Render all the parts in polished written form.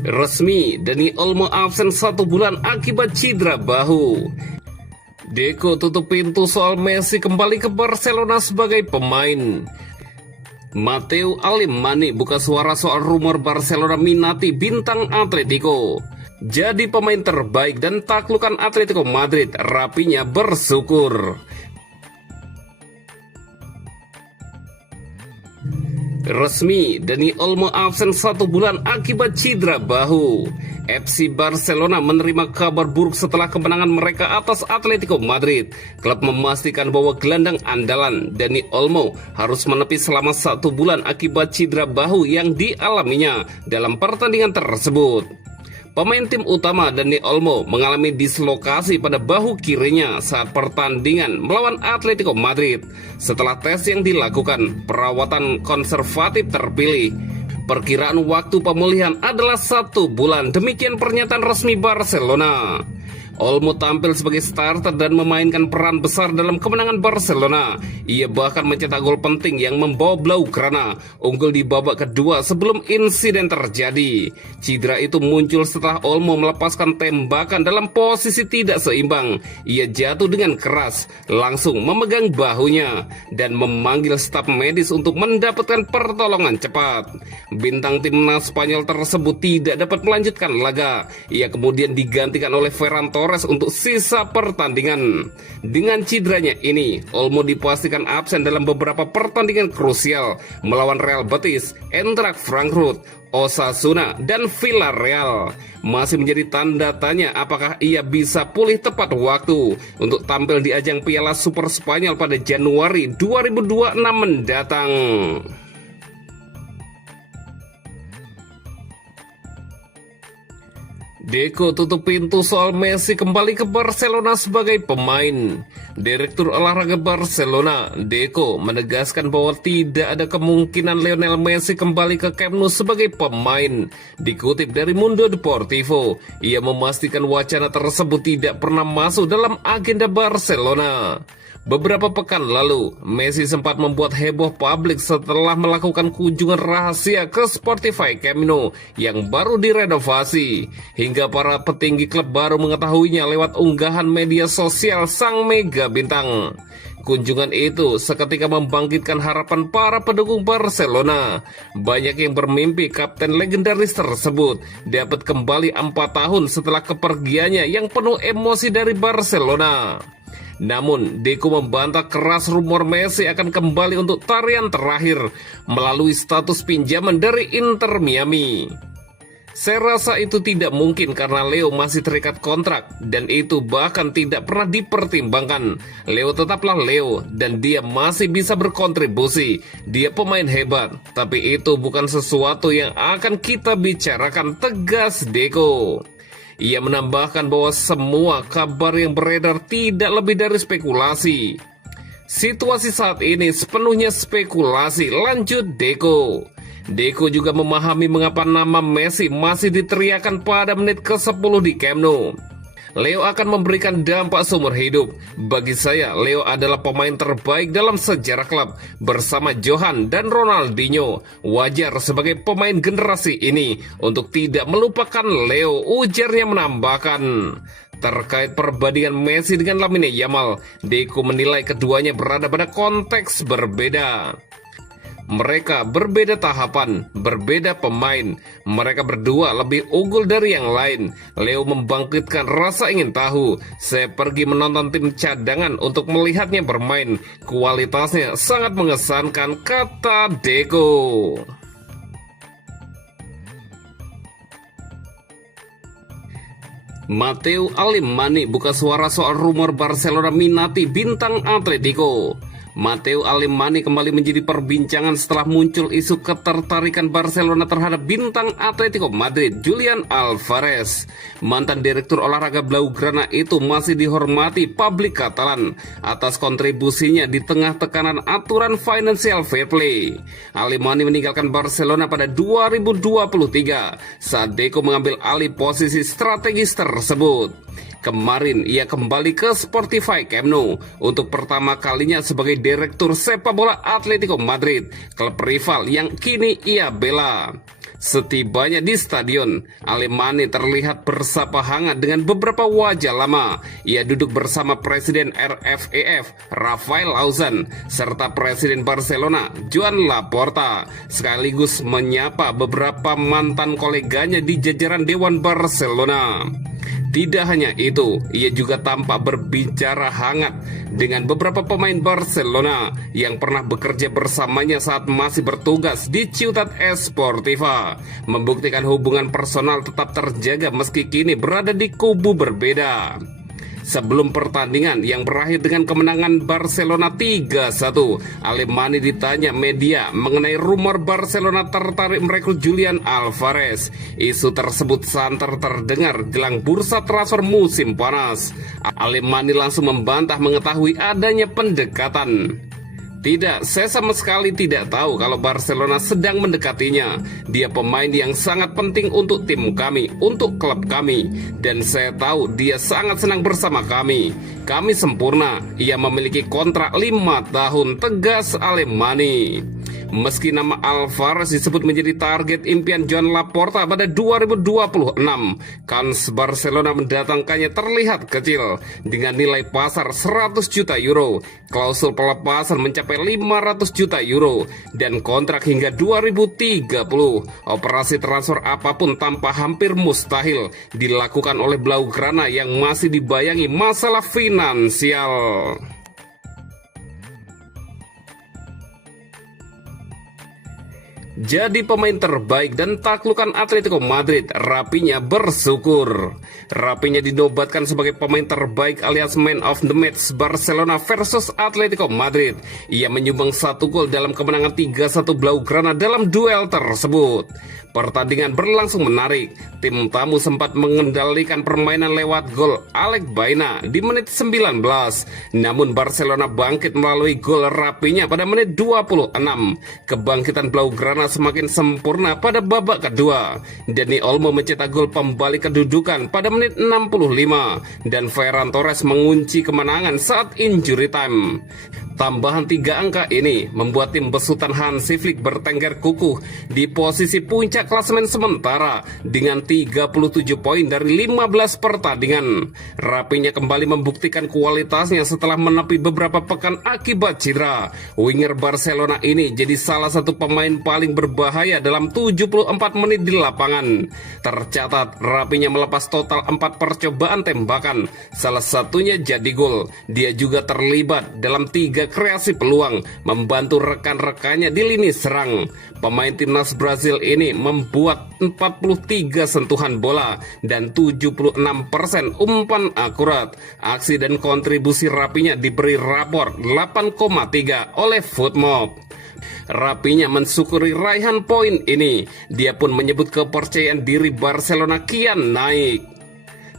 Resmi, Dani Olmo absen 1 bulan akibat cedera bahu. Deco tutup pintu soal Messi kembali ke Barcelona sebagai pemain. Matteo Alemany buka suara soal rumor Barcelona minati bintang Atletico. Jadi pemain terbaik dan taklukan Atletico Madrid, Rapinya bersyukur. Resmi, Dani Olmo absen 1 bulan akibat cedera bahu. FC Barcelona menerima kabar buruk setelah kemenangan mereka atas Atletico Madrid. Klub memastikan bahwa gelandang andalan Dani Olmo harus menepi selama 1 bulan akibat cedera bahu yang dialaminya dalam pertandingan tersebut. Pemain tim utama Dani Olmo mengalami dislokasi pada bahu kirinya saat pertandingan melawan Atletico Madrid. Setelah tes yang dilakukan, perawatan konservatif terpilih. Perkiraan waktu pemulihan adalah 1 bulan, demikian pernyataan resmi Barcelona. Olmo tampil sebagai starter dan memainkan peran besar dalam kemenangan Barcelona. Ia bahkan mencetak gol penting yang membawa Blaugrana unggul di babak kedua sebelum insiden terjadi. Cedera itu muncul setelah Olmo melepaskan tembakan dalam posisi tidak seimbang. Ia jatuh dengan keras, langsung memegang bahunya dan memanggil staf medis untuk mendapatkan pertolongan cepat. Bintang timnas Spanyol tersebut tidak dapat melanjutkan laga. Ia kemudian digantikan oleh Ferran Torres untuk sisa pertandingan. Dengan cederanya ini, Olmo dipastikan absen dalam beberapa pertandingan krusial melawan Real Betis, Eintracht Frankfurt, Osasuna, dan Villarreal. Masih menjadi tanda tanya apakah ia bisa pulih tepat waktu untuk tampil di ajang Piala Super Spanyol pada Januari 2026 mendatang. Deco tutup pintu soal Messi kembali ke Barcelona sebagai pemain. Direktur olahraga Barcelona, Deco, menegaskan bahwa tidak ada kemungkinan Lionel Messi kembali ke Camp Nou sebagai pemain. Dikutip dari Mundo Deportivo, ia memastikan wacana tersebut tidak pernah masuk dalam agenda Barcelona. Beberapa pekan lalu, Messi sempat membuat heboh publik setelah melakukan kunjungan rahasia ke Spotify Camp Nou yang baru direnovasi. Hingga para petinggi klub baru mengetahuinya lewat unggahan media sosial sang mega bintang. Kunjungan itu seketika membangkitkan harapan para pendukung Barcelona. Banyak yang bermimpi kapten legendaris tersebut dapat kembali 4 tahun setelah kepergiannya yang penuh emosi dari Barcelona. Namun, Deco membantah keras rumor Messi akan kembali untuk tarian terakhir melalui status pinjaman dari Inter Miami. Saya rasa itu tidak mungkin karena Leo masih terikat kontrak dan itu bahkan tidak pernah dipertimbangkan. Leo tetaplah Leo dan dia masih bisa berkontribusi. Dia pemain hebat, tapi itu bukan sesuatu yang akan kita bicarakan, tegas Deco. Ia menambahkan bahwa semua kabar yang beredar tidak lebih dari spekulasi. Situasi saat ini sepenuhnya spekulasi, lanjut Deco. Deco juga memahami mengapa nama Messi masih diteriakan pada menit ke-10 di Camp Nou. Leo akan memberikan dampak seumur hidup. Bagi saya, Leo adalah pemain terbaik dalam sejarah klub bersama Johan dan Ronaldinho. Wajar sebagai pemain generasi ini untuk tidak melupakan Leo, ujarnya menambahkan. Terkait perbandingan Messi dengan Lamine Yamal, Deco menilai keduanya berada pada konteks berbeda. Mereka berbeda tahapan, berbeda pemain. Mereka berdua lebih unggul dari yang lain. Leo membangkitkan rasa ingin tahu. Saya pergi menonton tim cadangan untuk melihatnya bermain. Kualitasnya sangat mengesankan, kata Deco. Matteo Alemany buka suara soal rumor Barcelona minati bintang Atletico. Matteo Alemany kembali menjadi perbincangan setelah muncul isu ketertarikan Barcelona terhadap bintang Atletico Madrid, Julian Alvarez. Mantan direktur olahraga Blaugrana itu masih dihormati publik Katalan atas kontribusinya di tengah tekanan aturan financial fair play. Alemany meninggalkan Barcelona pada 2023 saat Deco mengambil alih posisi strategis tersebut. Kemarin ia kembali ke Spotify Camp Nou untuk pertama kalinya sebagai direktur sepak bola Atletico Madrid, klub rival yang kini ia bela. Setibanya di stadion, Alemany terlihat bersapa hangat dengan beberapa wajah lama. Ia duduk bersama Presiden RFEF, Rafael Auzan, serta Presiden Barcelona, Joan Laporta, sekaligus menyapa beberapa mantan koleganya di jajaran Dewan Barcelona. Tidak hanya itu, ia juga tampak berbicara hangat dengan beberapa pemain Barcelona yang pernah bekerja bersamanya saat masih bertugas di Ciutat Esportiva, membuktikan hubungan personal tetap terjaga meski kini berada di kubu berbeda. Sebelum pertandingan yang berakhir dengan kemenangan Barcelona 3-1, Alemany ditanya media mengenai rumor Barcelona tertarik merekrut Julian Alvarez. Isu tersebut santer terdengar jelang bursa transfer musim panas. Alemany langsung membantah mengetahui adanya pendekatan. Tidak, saya sama sekali tidak tahu kalau Barcelona sedang mendekatinya. Dia pemain yang sangat penting untuk tim kami, untuk klub kami. Dan saya tahu dia sangat senang bersama kami. Kami sempurna, ia memiliki kontrak 5 tahun, tegas Alemany. Meski nama Alvarez disebut menjadi target impian Joan Laporta pada 2026, kans Barcelona mendatangkannya terlihat kecil dengan nilai pasar 100 juta euro, klausul pelepasan mencapai 500 juta euro, dan kontrak hingga 2030. Operasi transfer apapun tampak hampir mustahil dilakukan oleh Blaugrana yang masih dibayangi masalah finansial. Jadi pemain terbaik dan taklukan Atletico Madrid, Raphinha bersyukur. Raphinha dinobatkan sebagai pemain terbaik alias man of the match Barcelona versus Atletico Madrid. Ia menyumbang 1 gol dalam kemenangan 3-1 Blaugrana dalam duel tersebut. Pertandingan berlangsung menarik. Tim tamu sempat mengendalikan permainan lewat gol Alex Baena di menit 19. Namun Barcelona bangkit melalui gol Raphinha pada menit 26. Kebangkitan Blaugrana semakin sempurna pada babak kedua. Dani Olmo mencetak gol pembalik kedudukan pada menit 65 dan Ferran Torres mengunci kemenangan saat injury time. Tambahan 3 angka ini membuat tim besutan Hansi Flick bertengger kukuh di posisi puncak klasemen sementara dengan 37 poin dari 15 pertandingan. Raphinha kembali membuktikan kualitasnya setelah menepi beberapa pekan akibat cedera. Winger Barcelona ini jadi salah satu pemain paling berbahaya dalam 74 menit di lapangan. Tercatat Raphinha melepas total 4 percobaan tembakan, salah satunya jadi gol. Dia juga terlibat dalam 3 kreasi peluang, membantu rekan-rekannya di lini serang. Pemain timnas Brazil ini membuat 43 sentuhan bola dan 76% umpan akurat. Aksi dan kontribusi Raphinha diberi rapor 8,3 oleh Footmob. Raphinha mensyukuri raihan poin ini. Dia pun menyebut kepercayaan diri Barcelona kian naik.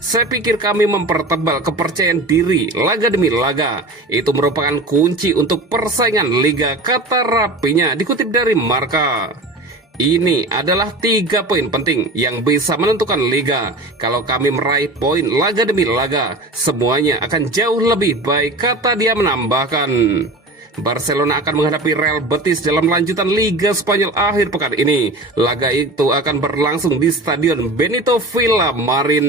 Saya pikir kami mempertebal kepercayaan diri laga demi laga. Itu merupakan kunci untuk persaingan liga, kata Raphinha dikutip dari Marca. Ini adalah 3 poin penting yang bisa menentukan liga. Kalau kami meraih poin laga demi laga, semuanya akan jauh lebih baik, kata dia menambahkan. Barcelona akan menghadapi Real Betis dalam lanjutan Liga Spanyol akhir pekan ini. Laga itu akan berlangsung di Stadion Benito Villamarin.